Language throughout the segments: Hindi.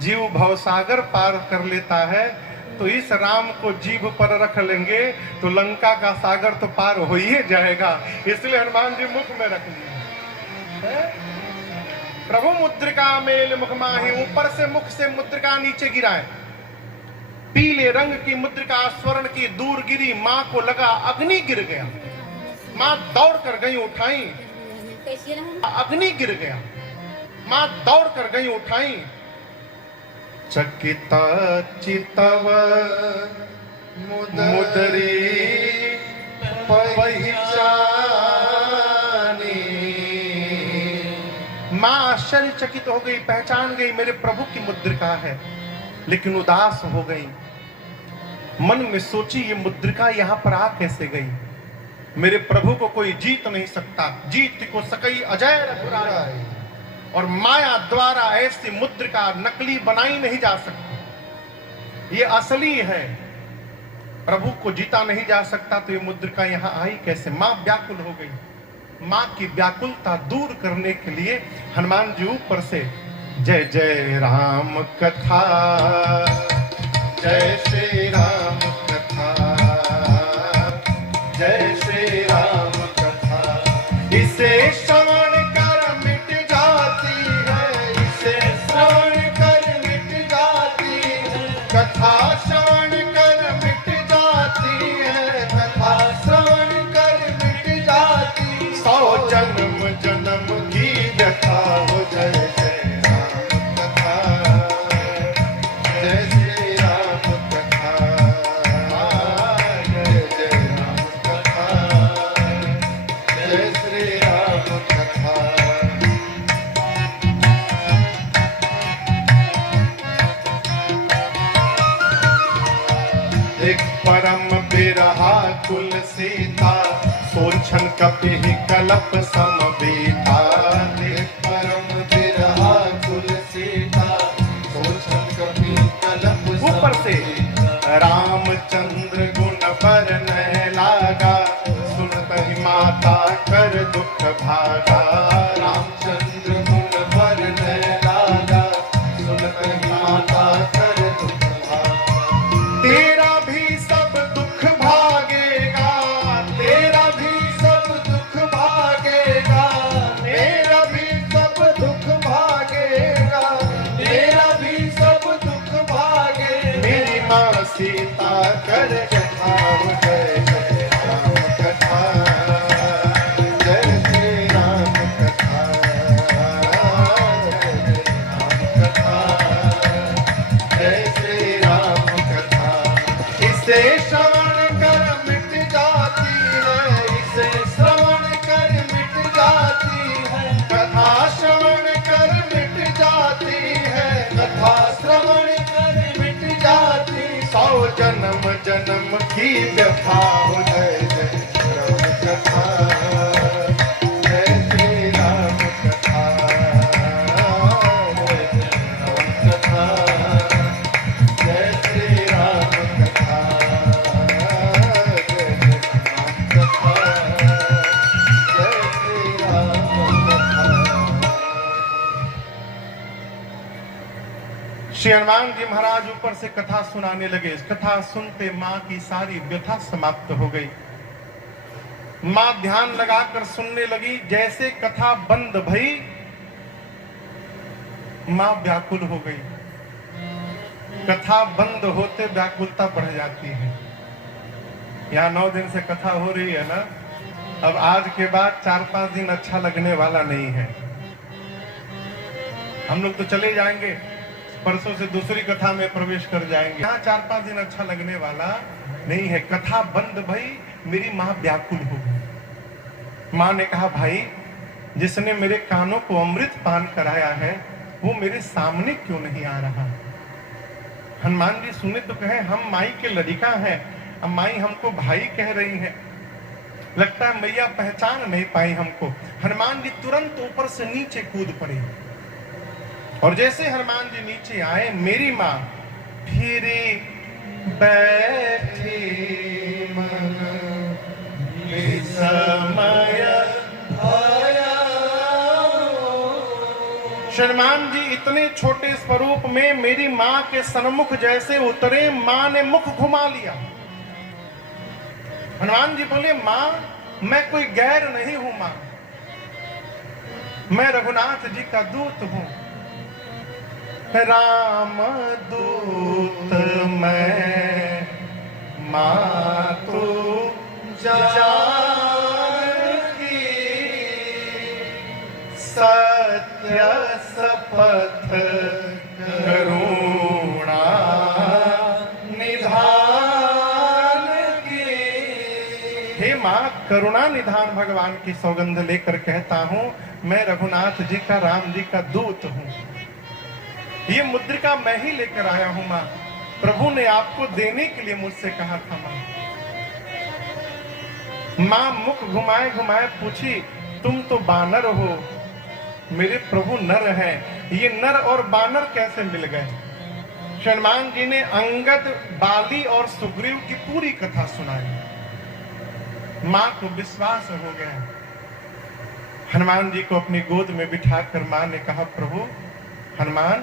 जीव भवसागर पार कर लेता है, तो इस राम को जीभ पर रख लेंगे तो लंका का सागर तो पार हो ही जाएगा। इसलिए हनुमान जी मुख में रख लिए। प्रभु मुद्रिका मेल मुख माही, ऊपर से मुख से मुद्रिका नीचे गिराए। पीले रंग की मुद्रिका स्वर्ण की दूर गिरी, मां को लगा अग्नि गिर गया। मां दौड़ कर गई उठाई, अग्नि गिर गया। मां दौड़ कर गई उठाई। चकिता चितव मुदरी पहचानी। मां आश्चर्यचकित हो गई, पहचान गई मेरे प्रभु की मुद्रिका है, लेकिन उदास हो गई। मन में सोची ये मुद्रिका यहां पर आ कैसे गई? मेरे प्रभु को कोई जीत नहीं सकता, जीत को सकई अजय रघुराई। और माया द्वारा ऐसी मुद्रिका नकली बनाई नहीं जा सकती, ये असली है। प्रभु को जीता नहीं जा सकता, तो ये मुद्रिका यहां आई कैसे? मां व्याकुल हो गई। मां की व्याकुलता दूर करने के लिए हनुमान जी ऊपर से जय जय राम कथा, जय श्री राम कथा, जय श्री राम कथा। इसे श्रवण कर मिट जाती है, इसे श्रवण कर मिट जाती है। कथा श्रवण कर मिट जाती है, कथा श्रवण कर मिट जाती। 100 जन्म जन्म की व्यथा हो। जय जय राम कथा, जय श्री राम कथा, जय जय राम कथा, जय श्री राम कथा। एक परम बिरहा कुल सीता, सोचन कपि कलप समबीता। एक परम बिरहा कुल सीता, सोचन कपि कलप समबीता। ऊपर से रामचंद्र गुण बरनय लागा, सुनत ही माता कर दुख भागा। रामचंद्र गुण बरनय लागा, सुनत ही माता कर दुख भागा। तेरा भी सब दुख भागेगा, तेरा भी सब दुख भागेगा, मेरा भी सब दुख भागेगा, मेरा भी सब दुख भागे। मेरी माँ सीता कर कथा, जय जय राम कथा, जय श्री राम कथा, जय श्री राम कथा। इसे श्रवण कर मिट जाती है, इसे श्रवण कर मिट जाती है। कथा श्रवण कर मिट जाती है, कथा श्रवण कर मिट जाती। 100 जन्म जन्म की व्यथा हो। जय जय राम कथा, जय श्री राम कथा, जय जय राम कथा, जय श्री राम कथा, जय जय राम कथा, जय श्री राम कथा। श्री हनुमान जी महाराज ऊपर से कथा सुनाने लगे। इस कथा सुनते मां की सारी व्यथा समाप्त हो गई। मां ध्यान लगाकर सुनने लगी। जैसे कथा बंद भई, मां व्याकुल हो गई। कथा बंद होते व्याकुलता बढ़ जाती है। यहाँ 9 दिन से कथा हो रही है ना, अब आज के बाद 4-5 दिन अच्छा लगने वाला नहीं है। हम लोग तो चले जाएंगे, परसों से दूसरी कथा में प्रवेश कर जाएंगे। यहाँ 4-5 दिन अच्छा लगने वाला नहीं है। कथा बंद भई, मेरी माँ व्याकुल हो गई। माँ ने कहा, भाई जिसने मेरे कानों को अमृत पान कराया है, वो मेरे सामने क्यों नहीं आ रहा? हनुमान जी सुने तो कहे, हम माई के लड़का हैं, अब माई हमको भाई कह रही है। लगता है मैया पहचान नहीं पाई हमको। हनुमान जी तुरंत ऊपर से नीचे कूद पड़े, और जैसे हनुमान जी नीचे आए, मेरी माँ फिरी बैठी मन विस्मय आया। श्रीमान जी इतने छोटे स्वरूप में मेरी मां के सन्मुख जैसे उतरे, मां ने मुख घुमा लिया। हनुमान जी बोले, मां मैं कोई गैर नहीं हूं, मां मैं रघुनाथ जी का दूत हूं। राम दूत मैं, मां तू जानकी, सत्य शपथ करुणा निधान की। हे मां, करुणा निधान भगवान की सौगंध लेकर कहता हूं, मैं रघुनाथ जी का, राम जी का दूत हूं। ये मुद्रिका मैं ही लेकर आया हूं मां, प्रभु ने आपको देने के लिए मुझसे कहा था मां। मां मुख घुमाए घुमाए पूछी, तुम तो बानर हो, मेरे प्रभु नर हैं, ये नर और बानर कैसे मिल गए? हनुमान जी ने अंगद, बाली और सुग्रीव की पूरी कथा सुनाई। मां को विश्वास हो गया। हनुमान जी को अपनी गोद में बिठाकर मां ने कहा, प्रभु हनुमान,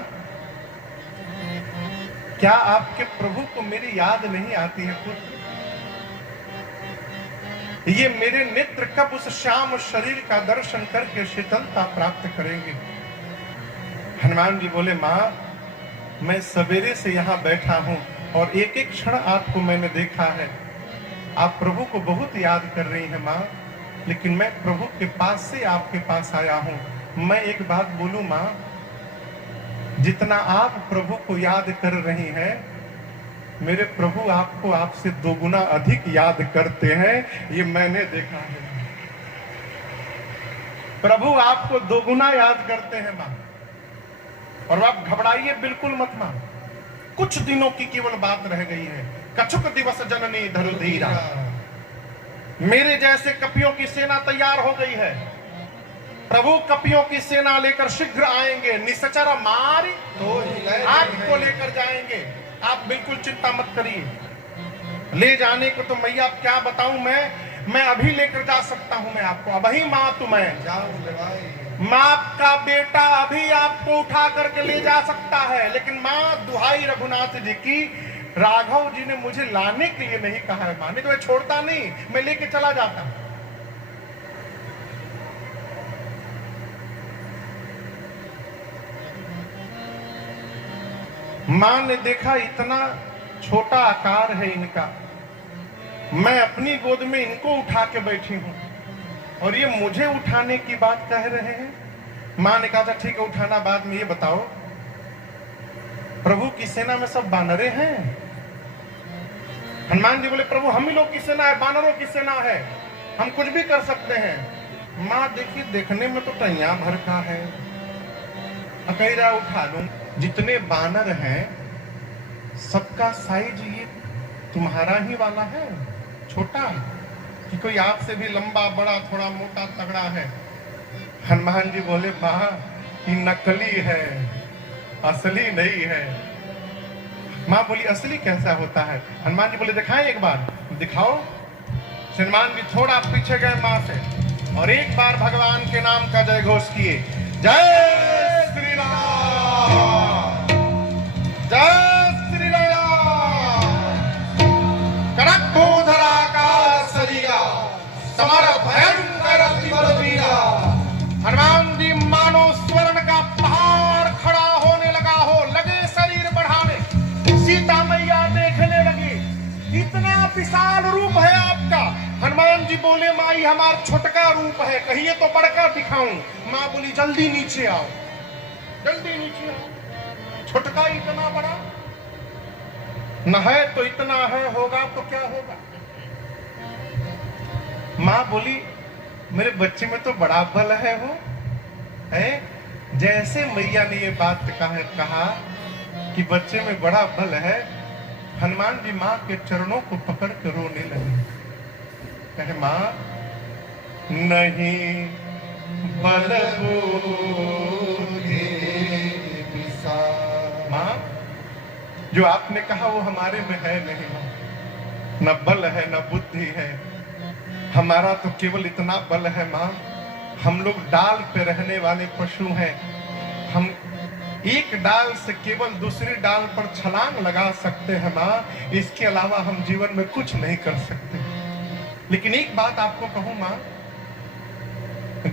क्या आपके प्रभु को मेरी याद नहीं आती है पुत्र? ये मेरे नेत्र कब उस श्याम शरीर का दर्शन करके शीतलता प्राप्त करेंगे? हनुमान जी बोले, मां मैं सवेरे से यहां बैठा हूं और एक एक क्षण आपको मैंने देखा है। आप प्रभु को बहुत याद कर रही हैं मां, लेकिन मैं प्रभु के पास से आपके पास आया हूं। मैं एक बात बोलूं मां, जितना आप प्रभु को याद कर रही हैं, मेरे प्रभु आपको आपसे दोगुना अधिक याद करते हैं, ये मैंने देखा है। प्रभु आपको दोगुना याद करते हैं मां, और आप घबराइए बिल्कुल मत मां। कुछ दिनों की केवल बात रह गई है। कछुक दिवस जननी धरु धीरा, मेरे जैसे कपियों की सेना तैयार हो गई है। प्रभु कपियों की सेना लेकर शीघ्र आएंगे, निश्चर मारी तो आपको लेकर जाएंगे। आप बिल्कुल चिंता मत करिए। ले जाने को तो मैया क्या बताऊं, मैं अभी लेकर जा सकता हूं मैं आपको। अभी मां तो मैं मां का बेटा अभी आपको उठा करके ले जा सकता है, लेकिन मां दुहाई रघुनाथ जी की, राघव जी ने मुझे लाने के लिए नहीं कहा है मां ने, तो मैं छोड़ता नहीं, मैं लेके चला जाता। मां ने देखा इतना छोटा आकार है इनका, मैं अपनी गोद में इनको उठा के बैठी हूं और ये मुझे उठाने की बात कह रहे हैं। मां ने कहा था ठीक है उठाना बाद में, ये बताओ प्रभु की सेना में सब बानरे हैं? हनुमान जी बोले, प्रभु हम ही लोग की सेना है, बानरों की सेना है, हम कुछ भी कर सकते हैं। मां देखिए देखने में तो टैया भर का है, अकेला उठा लूं। जितने बानर हैं सबका साइज ये तुम्हारा ही वाला है, छोटा कि कोई आपसे भी लंबा बड़ा थोड़ा मोटा तगड़ा है? हनुमान जी बोले, मां ये नकली है, असली नहीं है। मां बोली, असली कैसा होता है? हनुमान जी बोले, दिखाएं एक बार। दिखाओ। हनुमान जी थोड़ा पीछे गए मां से और एक बार भगवान के नाम का जय घोष किए, जय श्री राम, जय श्री राम। कनक भूधरा का शरीरा, समर भयंकर अति बलवीरा। हनुमान जी मानो स्वर्ण का पहाड़ खड़ा होने लगा हो, लगे शरीर बढ़ाने। सीता मैया देखने लगी, इतना विशाल रूप है आपका। हनुमान जी बोले, माई हमारा छोटका रूप है, कहिए तो बड़का दिखाऊं। मां बोली, जल्दी नीचे आओ, जल्दी नीचे आओ। छोटका इतना बड़ा न है तो इतना है, होगा तो क्या होगा? मां बोली, मेरे बच्चे में तो बड़ा बल है वो है। जैसे मैया ने ये बात कहा कि बच्चे में बड़ा बल है, हनुमान जी मां के चरणों को पकड़ कर रोने लगे। कहे, मां नहीं बल मां, जो आपने कहा वो हमारे में है नहीं मां, न बल है न बुद्धि है, हमारा तो केवल इतना बल है मां, हम लोग डाल पे रहने वाले पशु हैं, हम एक डाल से केवल दूसरी डाल पर छलांग लगा सकते हैं माँ, इसके अलावा हम जीवन में कुछ नहीं कर सकते। लेकिन एक बात आपको कहूं माँ,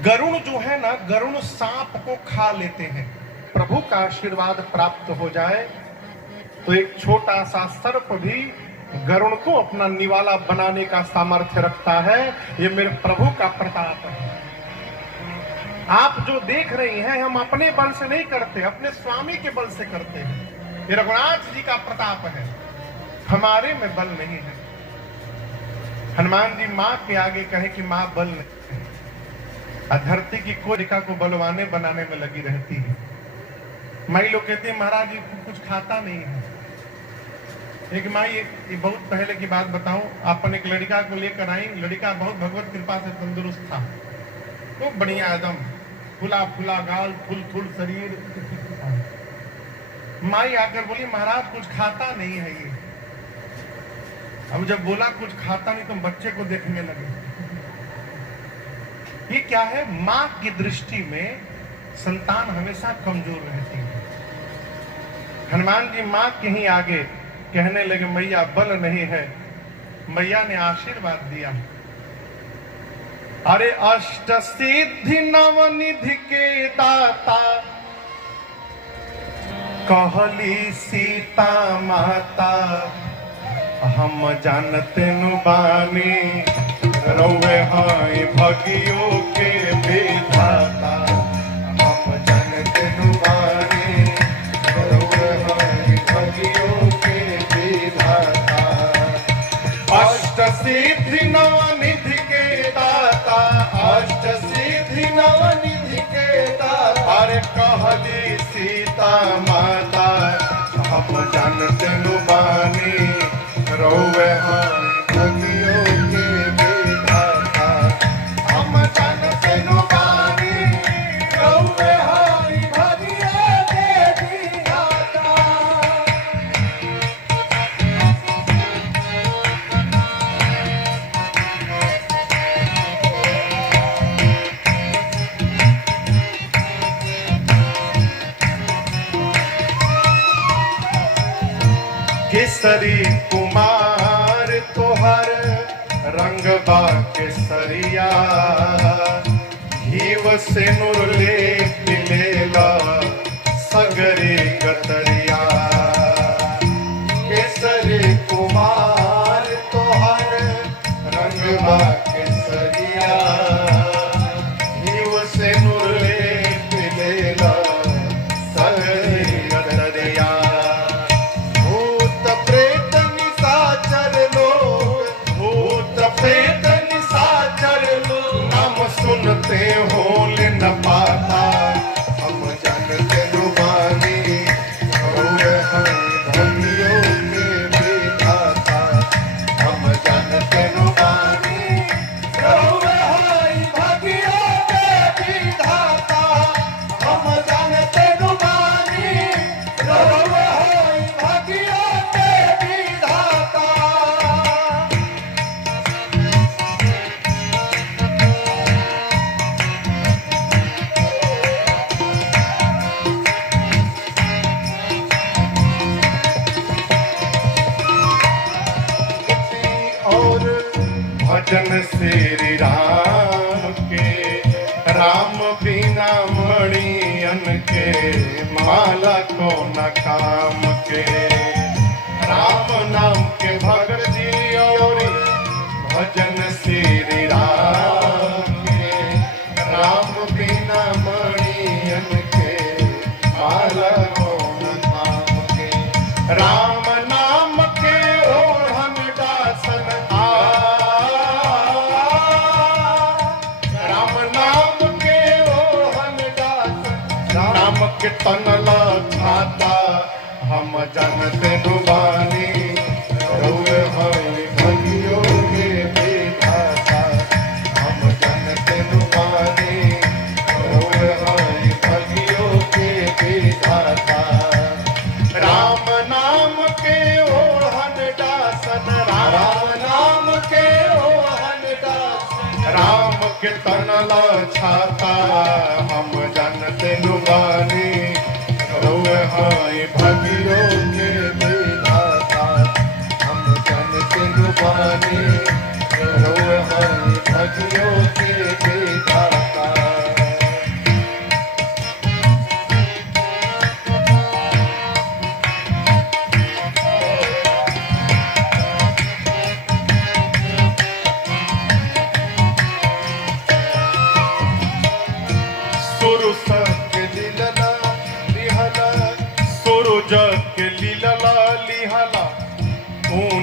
गरुड़ जो है ना, गरुड़ सांप को खा लेते हैं। प्रभु का आशीर्वाद प्राप्त हो जाए तो एक छोटा सा सर्प भी गरुड़ को अपना निवाला बनाने का सामर्थ्य रखता है। ये मेरे प्रभु का प्रताप है। आप जो देख रही हैं, हम अपने बल से नहीं करते, अपने स्वामी के बल से करते हैं। ये रघुनाथ जी का प्रताप है, हमारे में बल नहीं है। हनुमान जी माँ के आगे कहे कि माँ बल नहीं है, धरती की कोशिका को बलवाने बनाने में लगी रहती है। माई लोग कहते हैं महाराज जी कुछ खाता नहीं है। एक माई, ये बहुत पहले की बात बताऊं, अपन एक लड़का को लेकर आई। लड़का बहुत भगवत कृपा से तंदुरुस्त था, तो बढ़िया एकदम फुला फुला गाल, फुल फुल शरीर। माई आकर बोली महाराज कुछ खाता नहीं है ये। अब जब बोला कुछ खाता नहीं तो बच्चे को देखने लगे। ये क्या है? मां की दृष्टि में संतान हमेशा कमजोर रहती है। हनुमान जी मां के ही आगे कहने लगे मैया बल नहीं है। मैया ने आशीर्वाद दिया, अरे अष्ट सिद्धि नवनिधि के दाता, कहली सीता माता, हम जानते नु बानी, रौवे हाय भगियों के विधाता, हम जानते नु बानी, रौवे हाय भगियों के विधाता। अष्ट सिद्धि नवनिधि के दाता, अष्ट सिद्धि नवनिधि के दाता, अरे कहली सीता माता, हम जानते नु बानी, रौवे हाय भगियों के विधाता, हम जानते नु बानी, रौवे हाय भगियों के विधाता। केसरी कुमार तोहर रंग बा केसरिया, घीव से नूर ले पिलेला सगरे गतरिया। केसरी कुमार तोहर रंग बा केसरिया, घीव से नूर ले पिलेला सगरे गतरिया। सुनते हो न पाता, हम जानते नु बानी, रौवे हाय भगियों के विधाता, हम जानते नु बानी, रौवे हाय भगियों के विधाता, हम जानते नु बानी, रौवे हाय भगियों के विधाता। भजन श्री राम के, राम बिना मणियन के, माला को न काम के। राम नाम के भगत जी और भजन श्री राम के, राम बिना मणियन के, माला को न काम के। राम नाम के ओढ़न दासन के तनला छाता, हम जानते नु बानी, रौवे हाय भगियों के विधाता, हम जानते नु बानी, रौवे हाय भगियों के विधाता। राम नाम के ओढ़न दासन, राम नाम के ओढ़न दासन, राम के तनला छाता, हम जानते नु बानी, हैं भगियों के विधाता, हम जन के रूबानी रहुए हैं भगियों के विधाता। जग के लीला लिहला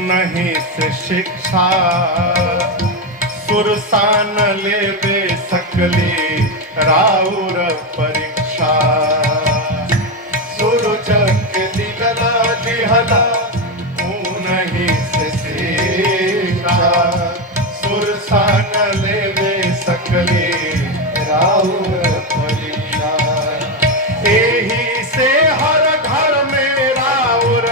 नहीं से शिक्षा, सुरसान लेवे सकले राउर परीक्षा। सुर जग के लीला लिहला नहीं से शिक्षा, सुरसान लेवे सकले राउर परीक्षा। एही से हर घर में राउर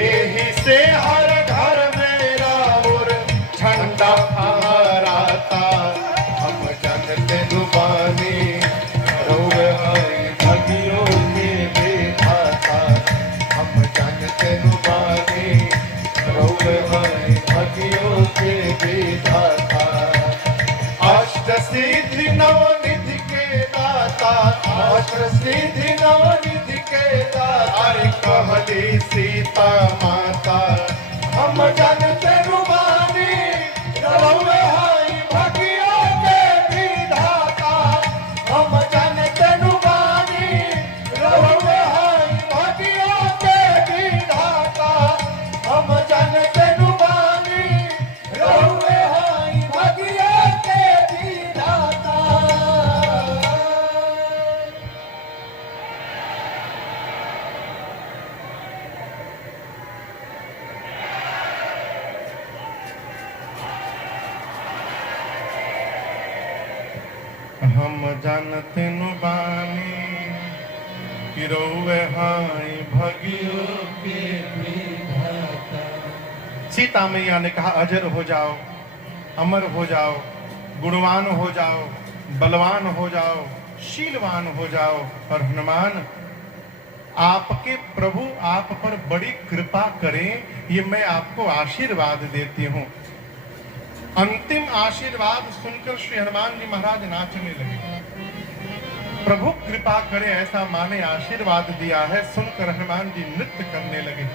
एही से हर घर में राउर झंडा फहराता। हम जनते रूबानी रहुए हैं भगियों के विधाता, हम जनते रूबानी रहुए हैं भगियों के विधाता। अष्ट सिद्धि नवनिधि के दाता, अष्ट सिद्धि नवनिधि के दाता। अरे कहली सीता माता, हम जानते रूबानी रहुए हैं भगियों के विधाता, हम जानते रूबानी रहुए हैं भगियों के विधाता, हम जानते रूबानी रहुए हैं भगियों के विधाता। हम जानते नुबानी कि रहुए हाई भगियों के विधाता। सीता मैया ने कहा अजर हो जाओ, अमर हो जाओ, गुणवान हो जाओ, बलवान हो जाओ, शीलवान हो जाओ। और हनुमान आपके प्रभु आप पर बड़ी कृपा करें, ये मैं आपको आशीर्वाद देती हूँ। अंतिम आशीर्वाद सुनकर श्री हनुमान जी महाराज नाचने लगे। प्रभु कृपा करे ऐसा माने आशीर्वाद दिया है, सुनकर हनुमान जी नृत्य करने लगे।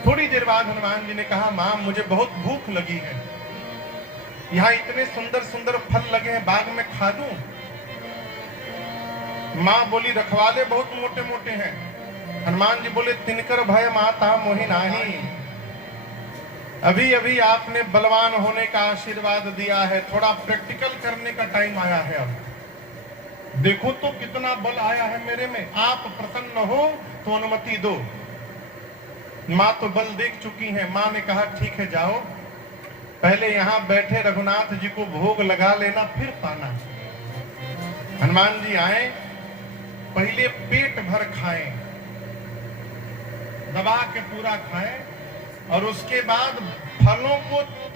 थोड़ी देर बाद हनुमान जी ने कहा, मां मुझे बहुत भूख लगी है, यहाँ इतने सुंदर सुंदर फल लगे हैं, बाग में खा दूं? मां बोली रखवाले बहुत मोटे मोटे हैं। हनुमान जी बोले तिनकर भय माता मोहि नाही, अभी अभी आपने बलवान होने का आशीर्वाद दिया है, थोड़ा प्रैक्टिकल करने का टाइम आया है। अब देखो तो कितना बल आया है मेरे में, आप प्रसन्न हो तो अनुमति दो। मां तो बल देख चुकी हैं। मां ने कहा ठीक है जाओ, पहले यहां बैठे रघुनाथ जी को भोग लगा लेना, फिर पाना। हनुमान जी आए, पहले पेट भर खाएं, दबा के पूरा खाएं, और उसके बाद फलों को तो